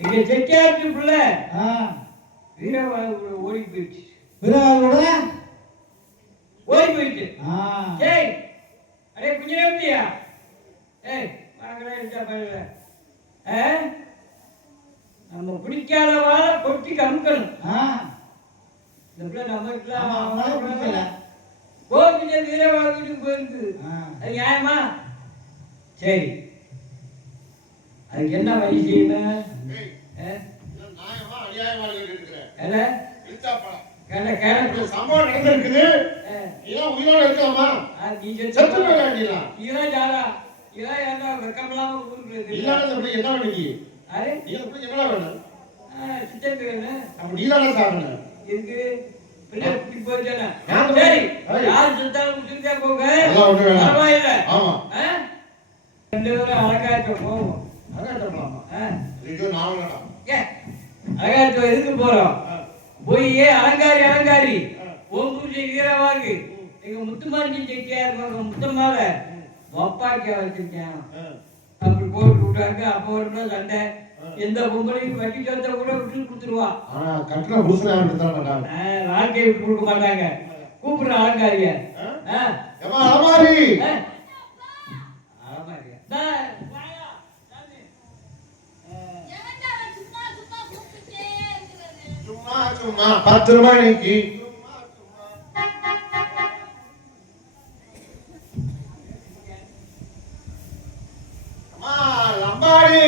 இங்க செட்டியாச்சு புள்ள வீரவாக ஓடி போயிடுச்சு. ஓடி போயிடுச்சு. ஏய் அடே குஞ்சே எப்படியா? ஏய் வாங்கடா இருக்கா பாருங்க. நம்ம பிடிக்காத வாழை கொட்டி கமுக்கணும். இந்த பிள்ளை நம்ம பிடிக்கல. கோபிச்ச வீரவாக வீட்டுக்கு போயிருக்கு. அது நியாயமா? சரி அதுக்கு என்ன வழி செய்யணும்? சம்பவம் நடந்திருக்குது. உயிரோட இருக்கலாமா? என்ன வேணும்? அப்படி நீதானே சாப்பிடணும் இருக்கு. சரி யார் சுத்தாலும் சுத்தா போக பரவாயில்ல. ரெண்டு பேரும் அலங்காரத்துக்கு போவோம். அலங்காரத்துக்கு எதுக்கு போறோம்? போய் அலங்காரி அலங்காரி ஓம்பூசி வீரவாகு எங்க முத்துமாரி செட்டியார் முத்தமாக ஒப்பாக்கியா வச்சிருக்கேன். அப்படி போட்டு விட்டாங்க. அப்ப வரும்னா சண்டை. எந்த பொம்பளையும் கட்டி சொத்தை கூட விட்டு கொடுத்துருவா. வாழ்க்கையை விட்டு கொடுக்க மாட்டாங்க. கூப்பிடுற அலங்காரிய சும்மா 10 ரூபாய் நீக்கி லம்பாடி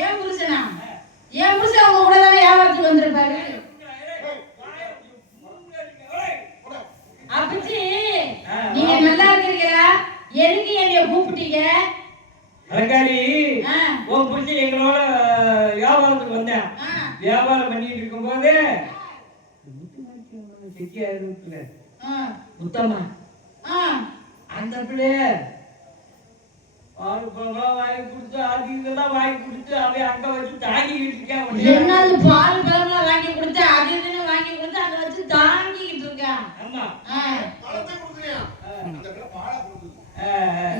ஏன் புருஷனா? ஏன் புருஷன் உங்க கூட தானே வியாபாரத்துக்கு வந்திருப்பாரு. அப்பச்சி நீங்க நல்லா இருக்கீங்களா? எதுக்கு என்னைய கூப்பிட்டீங்க? அலங்காரி உன் புருஷன் எங்களோட வியாபாரத்துக்கு வந்தேன். வியாபாரம் பண்ணிட்டு இருக்கும் போது செட்டியார் இருக்குல்ல முத்தம்மா அந்த பிள்ளைய பால் பழம் வாங்கி கொடுத்து அது இதெல்லாம் வாங்கி கொடுத்து அவன் அங்க வச்சு தாங்கிக்கிட்டு இருக்கேன். என்னது பால் பழம்லாம் வாங்கி கொடுத்து அது இதுன்னு வாங்கி கொடுத்து அங்க வச்சு தாங்கிக்கிட்டு இருக்கேன். ஆமா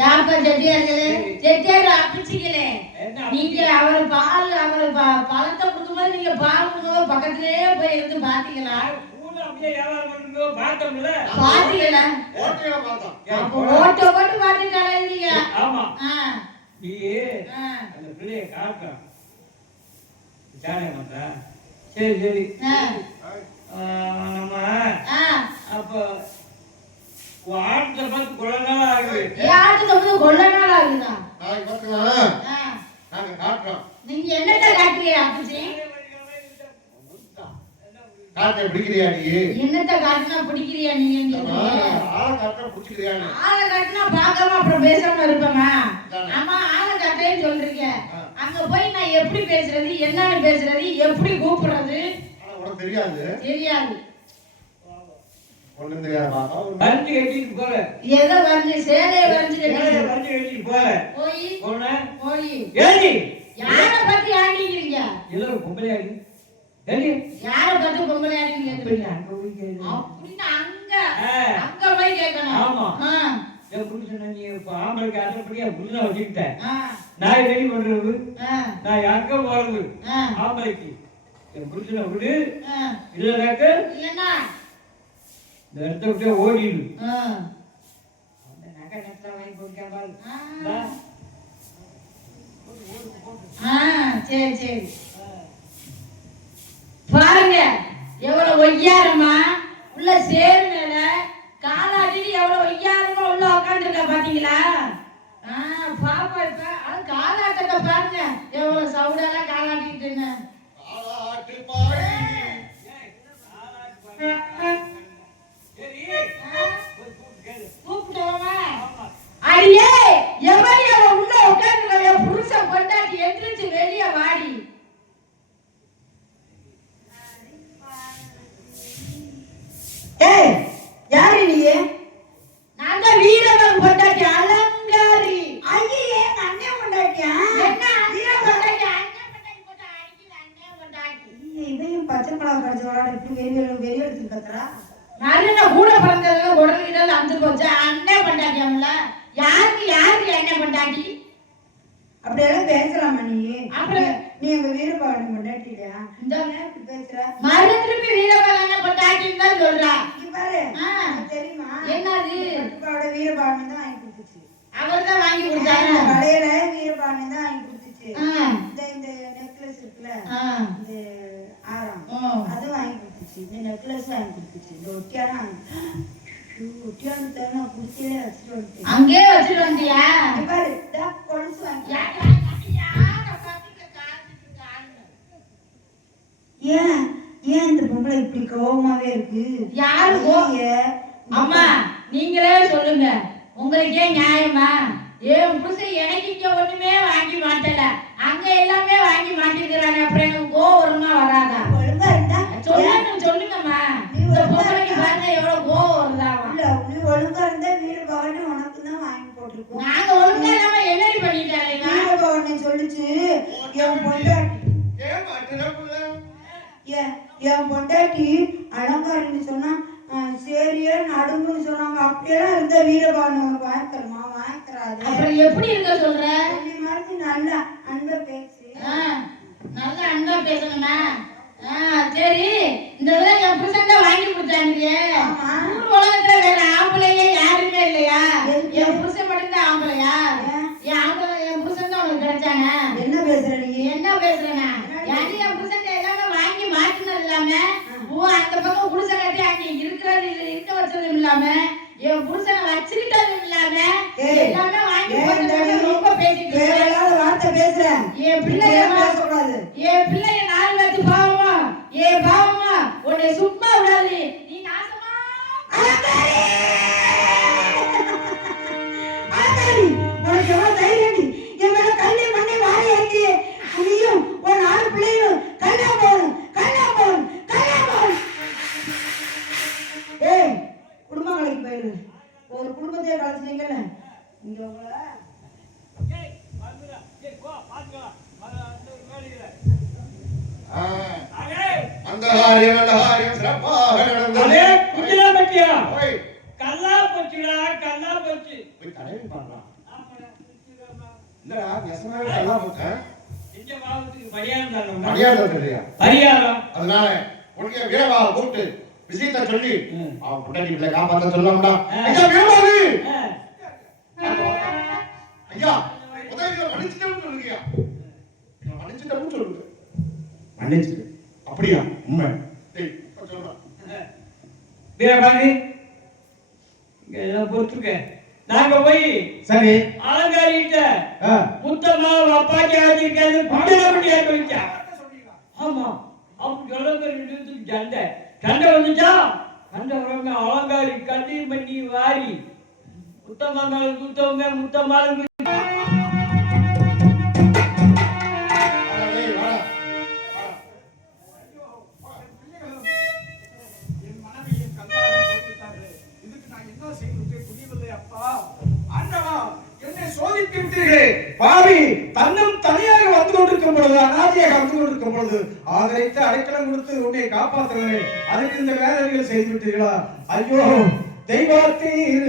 யாருப்பா செட்டியார்களே? செட்டியார் அப்பச்சிங்களே, நீங்க அவர் பால் அவர் பழத்தை கொடுக்கும்போது நீங்க பால் கொடுக்கும்போது பக்கத்திலேயே போய் இருந்து பாத்தீங்களா? பாத்தீங்களா? ஓட்ட ஓட்டு பாத்துட்டாளா? இல்லையா? ஆமா நீ அந்த பிள்ளைய காட்டுறான் ஜானே மாட்டா. சரி சரி நம்ம அப்ப ஆட்டத்தை பார்த்து கொள்ள நாள் ஆகுது. ஆட்டத்தை பார்த்து கொள்ள நாள் ஆகுதா? நீங்க என்னத்தை காட்டுறீங்க அப்பச்சி? காட்ட பிடிக்கிறியா நீ? என்னத்தை காட்டுனா பிடிக்கிறியா நீங்க? ஆளை காட்டுனா பிடிக்கிறியா? ஆளை காட்டுனா பார்க்காம அப்புறம் பேசாம இருப்பேமா? ஆமா ஆளை காட்டேன்னு சொல்றீங்க. அங்க போய் நான் எப்படி பேசுறது, என்னன்னு பேசுறது, எப்படி கூப்பிடுறது உனக்கு தெரியாது. தெரியாது. ஒண்ணும் தெரியாத பாப்பா வரைஞ்சு கட்டிட்டு போற எதை வரைஞ்சு சேலையை வரைஞ்சு கட்டி வரைஞ்சு கட்டிட்டு போற போய் போன போய் ஏடி யார பத்தி ஆடிக்கிறீங்க? ஏதோ பொம்பளையாடி ஏடி யார பத்தி பொம்பளை ஆடிக்கிறீங்க? அங்க போய் கேளு. அப்படின்னு அங்க ஆ. அங்க போய் கேட்கணும். ஆமா. ஆ. என் புருஷனை நீ இப்ப ஆம்பளைக்கு ஆசைப்படியா புருஷனை வச்சுக்கிட்ட ஆ. நான் ரெடி பண்றது ஆ. நான் எங்க போறது ஆ. ஆம்பளைக்கு என் புருஷனை விடு ஆ. இல்லைனாக்க இல்லன்னா இந்த இடத்த விட்டு ஓடிடு ஆ. அந்த நகை நெக்ஸ்ட்ரா வாங்கி போட்டா பாரு ஆ. ஆ, சரி சரி பாருங்க எவ்வளவு ஒய்யாரமா உள்ள சேர் மேல காலாட்டிட்டு எவ்வளவு ஒய்யாரமா உள்ள உட்காந்துருக்கா பாத்தீங்களா? பாப்பா இப்ப அது காலாட்டத்தை பாருங்க எவ்வளவு சவுடெல்லாம் காலாட்டிட்டுன்னு காலாட்டு பாடி கூப்பிட்டவமா அடியே எவரி அவ உள்ள உட்காந்துருக்க புருஷன் கொண்டாட்டி எந்திரிச்சு வெளியே வாடி. ஏய் யாரு நீ? நான் தான் வீரவன் கொண்டாட்டி அலங்காரி. ஐயே அண்ணன் கொண்டாட்டியா? என்ன அண்ணன் கொண்டாட்டி அண்ணன் கொண்டாட்டி போட்டு அடிக்குது அண்ணன் கொண்டாட்டி. இதையும் பச்சை மிளகா கடிச்சு விளாட இப்படி வெளியே எடுத்து கத்துறா. நல்ல கூட பிறந்ததுல உடனே அஞ்சு போச்சு அண்ணன் கொண்டாட்டியாம்ல. யாருக்கு அண்ணன் கொண்டாட்டி? அப்படியெல்லாம் பேசலாமா நீ? அப்புறம் நீ எங்க வீரபாகன் கொண்டாட்டியா? இந்த இப்படி பேசுற மறுதிருப்பி வீரவன் அண்ணன் கொண்டாட்டின்னு தான் சொல்றா. இங்க பாரு ஆ. உனக்கு தெரியுமா? என்னது? பட்டுப்பாவோட வீரபாகன் தான் வாங்கி கொடுத்துச்சு. அவர் தான் வாங்கி கொடுத்தாரு. இந்த வளையல வீரபாகன் தான் வாங்கி கொடுத்துச்சு. ஆ. இந்த நெக்லஸ் இருக்குல்ல ஆ. இந்த ஆரம் ஆ. அது வாங்கி கொடுத்துச்சு. இந்த நெக்லஸ் வாங்கி கொடுத்துச்சு. இந்த ஒட்டியானம் ஒட்டியானத்தை நான் குடிச்சே வச்சுட்டு வந்துட்டேன். அங்கே வச்சுட்டு வந்தியா? இங்க பாரு இதா கொலுசு வாங்கி ஏன் ஏன் இந்த பொம்பளை இப்படி கோவமாவே இருக்கு? யாரு ஐயே, அம்மா நீங்களே சொல்லுங்க, உங்களுக்கே நியாயமா? என் புருஷன் எனக்கு இங்க ஒண்ணுமே வாங்கி மாட்டல, அங்க எல்லாமே வாங்கி மாட்டிருக்கிறாங்க, அப்புறம் எனக்கு கோவம் வருமா வராதா? ஒழுங்கா இருந்தா சொல்லுங்கம்மா. இந்த பொம்பளைக்கு பாருங்க எவ்வளவு கோவம் வருதாமா. இல்ல நீ ஒழுங்கா இருந்தா வீரபாகன் உனக்கு தான் வாங்கி போட்டிருக்கோம். நாங்க ஒழுங்கா இல்லாம என்னடி பண்ணிட்டாங்க? வீரபாகன் சொல்லுச்சு என் பொண்டாட்டி ஏன் மாட்டுறப்புல என் பொண்டாட்டி அலங்காரின்னு சொன்னா சரியா நடுங்குன்னு சொன்னாங்க. அப்படியெல்லாம் இருந்தா வீரபாகன் உனக்கு வாங்கி தருமா? வாங்கி தராது. அப்புறம் எப்படி இருக்க சொல்ற? மாதிரி நல்லா அன்பா பேசு. நல்ல அன்பா பேசணுமா? சரி, இந்த இதெல்லாம் என் புருஷன் தான் வாங்கி கொடுத்தாங்க. ஆமா. ஊர் உலகத்துல வேற ஆம்பளையே யாருமே இல்லையா? என் புருஷன் மட்டும்தான் ஆம்பளையா? என் புருஷன் தான் உனக்கு கிடைச்சாங்க. என்ன பேசுற நீ? என்ன பேசுறேன்னா, என் புருஷன் எல்லாமே வாங்கி மாட்டினது இல்லாம, அந்த பக்கம் புருஷன் கட்டி அங்க இருக்க வச்சதும் இல்லாம, என் புருஷனை வச்சுக்கிட்டதும் இல்லாம, எல்லாமே வாங்கி போட்டு ரொம்ப பேசிட்டு தேவையில்லாத வார்த்தை பேசுற. என் பிள்ளைய பேசக்கூடாது. என் பிள்ளைய நாலு பேருக்கு பாவமா பாவமா உன்னை சும்மா விடாது. நீ நாசமா அலங்காரி! அலங்காரி! உனக்கு எவ்வளவு தைரியம்? என் மேல கல்லி மண்ணை வாரி இறக்கி நீயும் உன் 4 பிள்ளையும் கல்லா போகணும். ஏய் குடும்பங்களுக்கு போயிரு. ஒரு குடும்பத்தையே கலைச்சிட்டீங்கல்ல இங்க உங்களை அந்த காரியம் நல்ல காரியம் சிறப்பாக நடந்தது. குஜராமட்டியா ஓய், கல்லா போச்சுடா கல்லா போச்சு. போய் தலைவி பண்ணலாம். இல்லடா நெசமாவே நல்லா போட்டேன். செஞ்ச பாவத்துக்கு பரிகாரம் தரணும். மரியாதை தெரியா? பரிகாரம் அதனால உனக்கு வீரபாக கூப்பிட்டு விஷயத்தை சொல்லி அவன் பொண்டாட்டி வீட்டுல காப்பாத்த சொல்லலாம்டா. ஐயா வீரபாகு! ஐயா உதவிகளை மன்னிச்சுட்டேன்னு சொல்லுங்கய்யா. மன்னிச்சுட்டேன்னு சொல்லுங்க. மன்னிச்சுட்டு அப்படியா? உண்மை. டேய் இப்ப சொல்றேன். வீரபாண்டி இங்க எல்லாம் பொறுத்துக்க. நாங்க போய் சரி. அலங்காரிட்ட முத்தம்மா அப்பாச்சி ஆச்சிருக்காது குஜராமட்டியா சொல்லிச்சா. ஆமா அவங்க சொல்லுங்க சண்டை சண்டை வந்துச்சா. சண்டை வரவங்க அலங்காரி கண்ணீர் பண்ணி வாரி முத்தம்மாங்களுக்கு குத்தவங்க முத்தம்மாளுக்கு அனாதையாக வந்து கொண்டிருக்கும் பொழுது ஆதரித்து அடைக்கலம் கொடுத்து உன்னை காப்பாற்றுகிறேன். அதுக்கு இந்த வேலைகள் செய்து விட்டீர்களா? ஐயோ தெய்வத்தீர்